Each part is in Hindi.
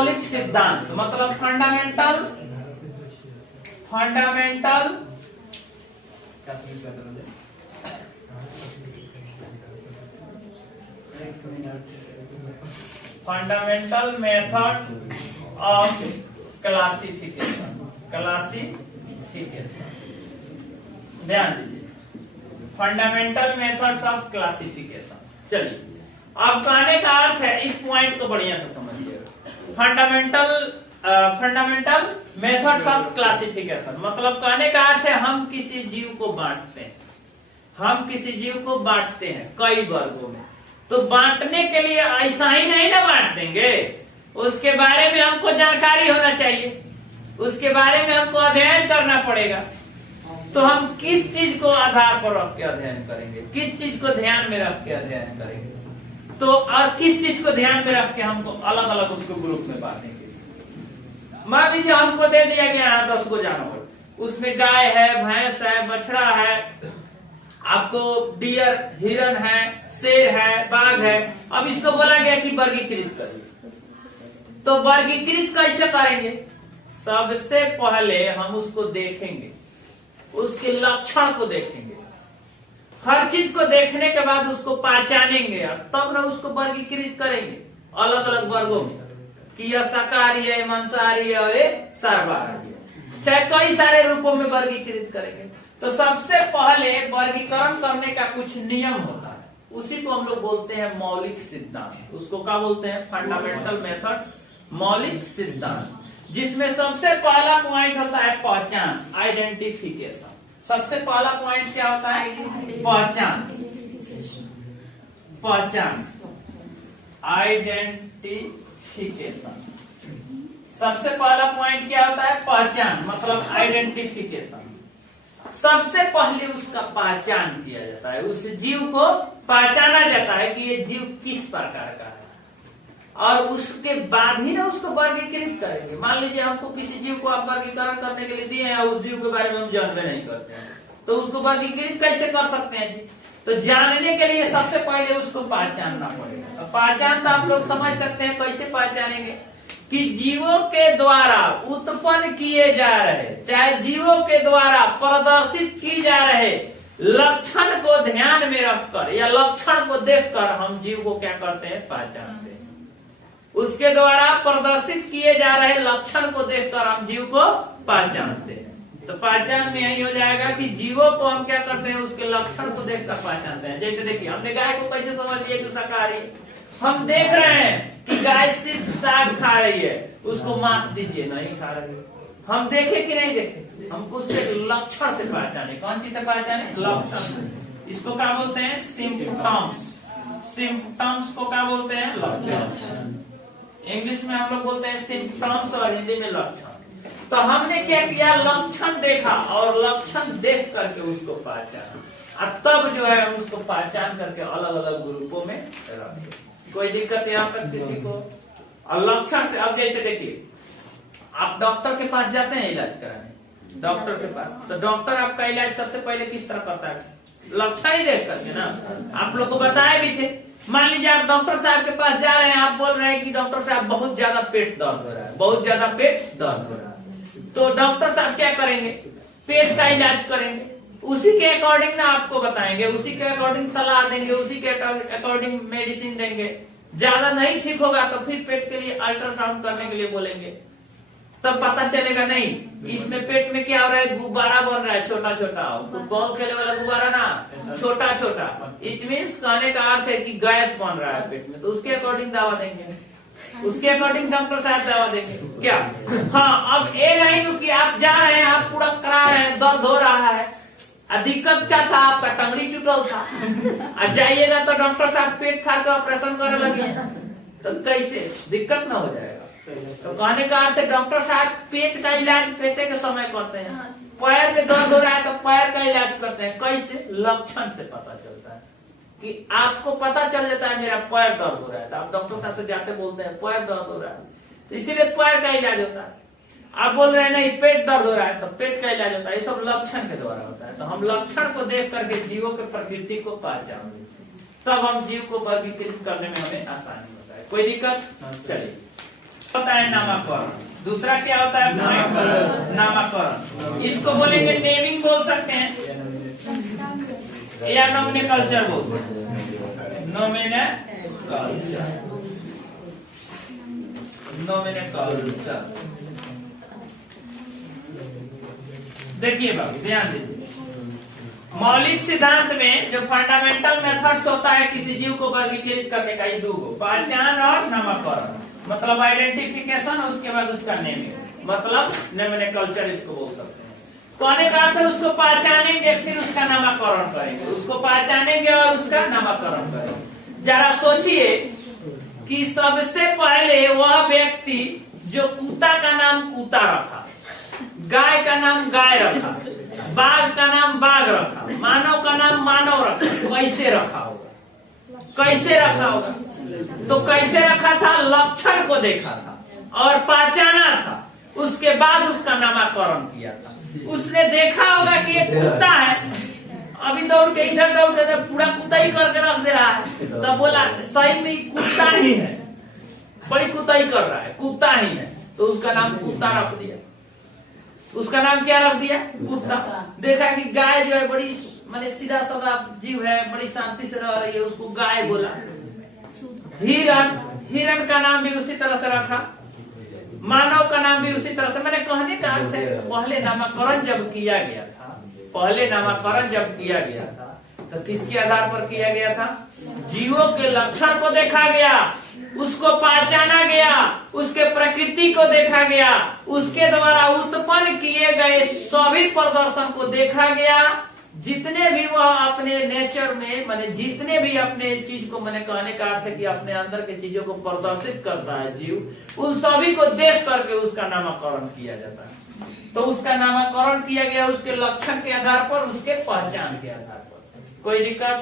मौलिक सिद्धांत, मतलब फंडामेंटल मेथड ऑफ क्लासिफिकेशन। ध्यान दीजिए, फंडामेंटल मेथड्स ऑफ क्लासिफिकेशन। चलिए, अब कहने का अर्थ है, इस पॉइंट को बढ़िया से समझिएगा। फंडामेंटल मेथड्स ऑफ क्लासिफिकेशन मतलब कहने का अर्थ है हम किसी जीव को बांटते हैं कई वर्गों में। तो बांटने के लिए ऐसा ही नहीं ना बांट देंगे, उसके बारे में हमको जानकारी होना चाहिए, उसके बारे में हमको अध्ययन करना पड़ेगा। तो हम किस चीज को आधार पर रख के अध्ययन करेंगे, किस चीज को ध्यान में रख के अध्ययन करेंगे, तो और किस चीज को ध्यान में रख के हमको अलग अलग उसको ग्रुप में बांटेंगे। मान लीजिए हमको दे दिया गया 10 को जानवर, उसमें गाय है, भैंस है, बछड़ा है, आपको डियर हिरन है, शेर है, बाघ है। अब इसको बोला गया कि वर्गीकृत करिए, तो वर्गीकृत कैसे करेंगे? सबसे पहले हम उसको देखेंगे, उसके लक्षण को देखेंगे, हर चीज को देखने के बाद उसको पहचानेंगे, तब ना उसको वर्गीकृत करेंगे अलग अलग वर्गों में कि यह शाकाहारी है, मांसाहारी है और ये सर्वाहारी है, चाहे कई सारे रूपों में वर्गीकृत करेंगे। तो सबसे पहले वर्गीकरण करने का कुछ नियम होता है, उसी को हम लोग बोलते हैं मौलिक सिद्धांत। उसको क्या बोलते हैं? फंडामेंटल मेथड, मौलिक सिद्धांत, जिसमें सबसे पहला पॉइंट होता है पहचान, आइडेंटिफिकेशन। सबसे पहला पॉइंट क्या होता है? पहचान, आइडेंटिफिकेशन। सबसे पहला पॉइंट क्या होता है? पहचान, मतलब आइडेंटिफिकेशन। सबसे पहले उसका पहचान किया जाता है, उस जीव को पहचाना जाता है कि ये जीव किस प्रकार का है, और उसके बाद ही ना उसको वर्गीकृत करेंगे। मान लीजिए हमको किसी जीव को आप वर्गीकरण करने के लिए दिए हैं, उस जीव के बारे में हम जानते नहीं करते हैं, तो उसको वर्गीकृत कैसे कर सकते हैं जी? तो जानने के लिए सबसे पहले उसको पहचानना पड़ेगा। तो पहचान तो आप लोग समझ सकते हैं, कैसे पहचानेंगे कि जीवों के द्वारा उत्पन्न किए जा रहे, चाहे जीवों के द्वारा प्रदर्शित की जा रहे लक्षण को ध्यान में रखकर या लक्षण को देखकर हम जीव को क्या करते हैं? पहचानते हैं। उसके द्वारा प्रदर्शित किए जा रहे लक्षण को देखकर हम जीव को पहचानते हैं। तो पहचान में यही हो जाएगा कि जीवों को हम क्या करते हैं? उसके लक्षण को देखकर पहचानते हैं। जैसे देखिए, हमने गाय को कैसे समझ लिया कि शाकाहारी है? हम देख रहे हैं कि गाय सिर्फ साग खा रही है, उसको मांस दीजिए, नहीं खा रही है। हम देखे कि नहीं देखे? हमको उसके लक्षण से पहचाने। कौन चीज से पहचाने? लक्षण। इसको क्या बोलते हैं? सिम्पटम्स। सिम्पटम्स को क्या बोलते हैं? लक्षण। इंग्लिश में हम लोग बोलते हैं सिम्पटम्स और हिंदी में लक्षण। तो हमने क्या किया? लक्षण देखा और लक्षण देख करके उसको पहचाना, और तब जो है उसको पहचान करके अलग अलग ग्रुपों में रखे। कोई दिक्कत यहाँ तक किसी को? और लक्षण से, अब जैसे देखिए, आप डॉक्टर के पास जाते हैं इलाज कराने, डॉक्टर के पास, तो डॉक्टर आपका इलाज सबसे पहले किस तरह करता है? लक्षण ही देख करके ना। आप लोग को बताए भी थे। मान लीजिए आप डॉक्टर साहब के पास जा रहे हैं, आप बोल रहे हैं कि डॉक्टर साहब बहुत ज्यादा पेट दर्द हो रहा है, बहुत ज्यादा पेट दर्द हो रहा है, तो डॉक्टर साहब क्या करेंगे? पेट का इलाज करेंगे, उसी के अकॉर्डिंग ना आपको बताएंगे, उसी के अकॉर्डिंग सलाह देंगे, उसी के अकॉर्डिंग मेडिसिन देंगे। ज्यादा नहीं ठीक होगा तो फिर पेट के लिए अल्ट्रासाउंड करने के लिए बोलेंगे, तब पता चलेगा नहीं इसमें पेट में क्या हो रहा है, गुब्बारा बन रहा है छोटा छोटा, बॉल खेलने वाला गुब्बारा ना, छोटा छोटा। इट मीन्स कहने का अर्थ है कि गैस बन रहा है पेट में, तो उसके अकॉर्डिंग दवा देंगे, उसके अकॉर्डिंग डॉक्टर साहब दवा देंगे क्या। हाँ, अब ये नहीं कि आप जा रहे हैं, आप पूरा करा रहे हैं, दर्द हो रहा है, दिक्कत क्या था? आपका टंगड़ी टूटल था, और जाइएगा तो डॉक्टर साहब पेट फाड़ के ऑपरेशन करने लगे, तो कैसे दिक्कत ना हो जाएगा। तो कहने का अर्थ है डॉक्टर साहब पेट का इलाज पेटे के समय करते हैं, पैर में दर्द हो रहा है तो पैर का इलाज करते हैं। कैसे? लक्षण से पता चलता है कि आपको पता चल जाता है मेरा पैर दर्द हो रहा है, तो आप डॉक्टर साहब से जाते बोलते हैं पैर दर्द हो रहा है, तो इसीलिए पैर का इलाज होता है। आप बोल रहे हैं नहीं पेट दर्द हो रहा है, तो पेट का इलाज होता है। ये सब लक्षण के द्वारा होता है। तो हम लक्षण को देख करके जीवों के प्रकृति को पहचान लेते हैं, तब हम जीव को वर्गीकृत करने में हमें आसानी होता है। कोई दिक्कत? चलिए होता है नामकरण, दूसरा क्या होता है पॉइंट नामकरण। इसको बोलेंगे नेमिंग बोल सकते हैं या नोमेनक्लेचर बोलते हैं। नोमेनक्लेचर देखिए बाबू ध्यान दीजिए, मौलिक सिद्धांत में जो फंडामेंटल मेथड्स होता है किसी जीव को वर्गीकृत करने का, ये दो पहचान और नामकरण, मतलब आइडेंटिफिकेशन, उसके बाद उसका नेमिंग, मतलब नोमेनक्लेचर इसको बोल सकते हैं। कहने का अर्थ है उसको पहचानेंगे फिर उसका नामकरण करेंगे, उसको पहचानेंगे और उसका नामकरण करेंगे। जरा सोचिए कि सबसे पहले वह व्यक्ति जो कुत्ता का नाम कुत्ता रखा, गाय का नाम गाय रखा, बाघ का नाम बाघ रखा, मानव का नाम मानव रखा, कैसे रखा होगा? कैसे रखा होगा? तो कैसे रखा था? लक्षण को देखा था और पहचाना था, उसके बाद उसका नामकरण किया था। उसने देखा होगा कि ये कुत्ता है, अभी दौड़ के इधर दौड़ के पूरा कुत्ता ही करके रख दे रहा है, तब बोला सही में कुत्ता ही है, बड़ी कुत्ता ही कर रहा है, कुत्ता ही है, तो उसका नाम कुत्ता रख दिया। उसका नाम क्या रख दिया? कुत्ता। देखा कि गाय जो है बड़ी माने सीधा साधा जीव है, बड़ी शांति से रह रही है, उसको गाय बोला। हिरण, हिरण का नाम भी उसी तरह से रखा, मानव का नाम भी उसी तरह से। मैंने कहने का अर्थ है पहले नामकरण जब किया गया था, पहले नामकरण जब किया गया था तो किसके आधार पर किया गया था? जीवों के लक्षण को देखा गया, उसको पहचाना गया, उसके प्रकृति को देखा गया, उसके द्वारा उत्पन्न किए गए सभी प्रदर्शन को देखा गया, जितने भी वह अपने नेचर में माने जितने भी अपने चीज को, मैंने कहने का अर्थ है कि अपने अंदर के चीजों को प्रदर्शित करता है जीव, उन सभी को देख करके उसका नामकरण किया जाता है। तो उसका नामकरण किया गया उसके लक्षण के आधार पर, उसके पहचान के आधार पर। कोई दिक्कत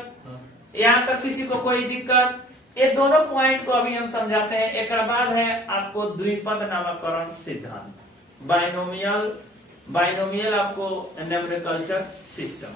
यहाँ तक? किसी को कोई दिक्कत? ये दोनों पॉइंट को अभी हम समझाते हैं। एक बाद है आपको द्विपद नामकरण सिद्धांत, बाइनोमियल आपको नोमेनक्लेचर सिस्टम।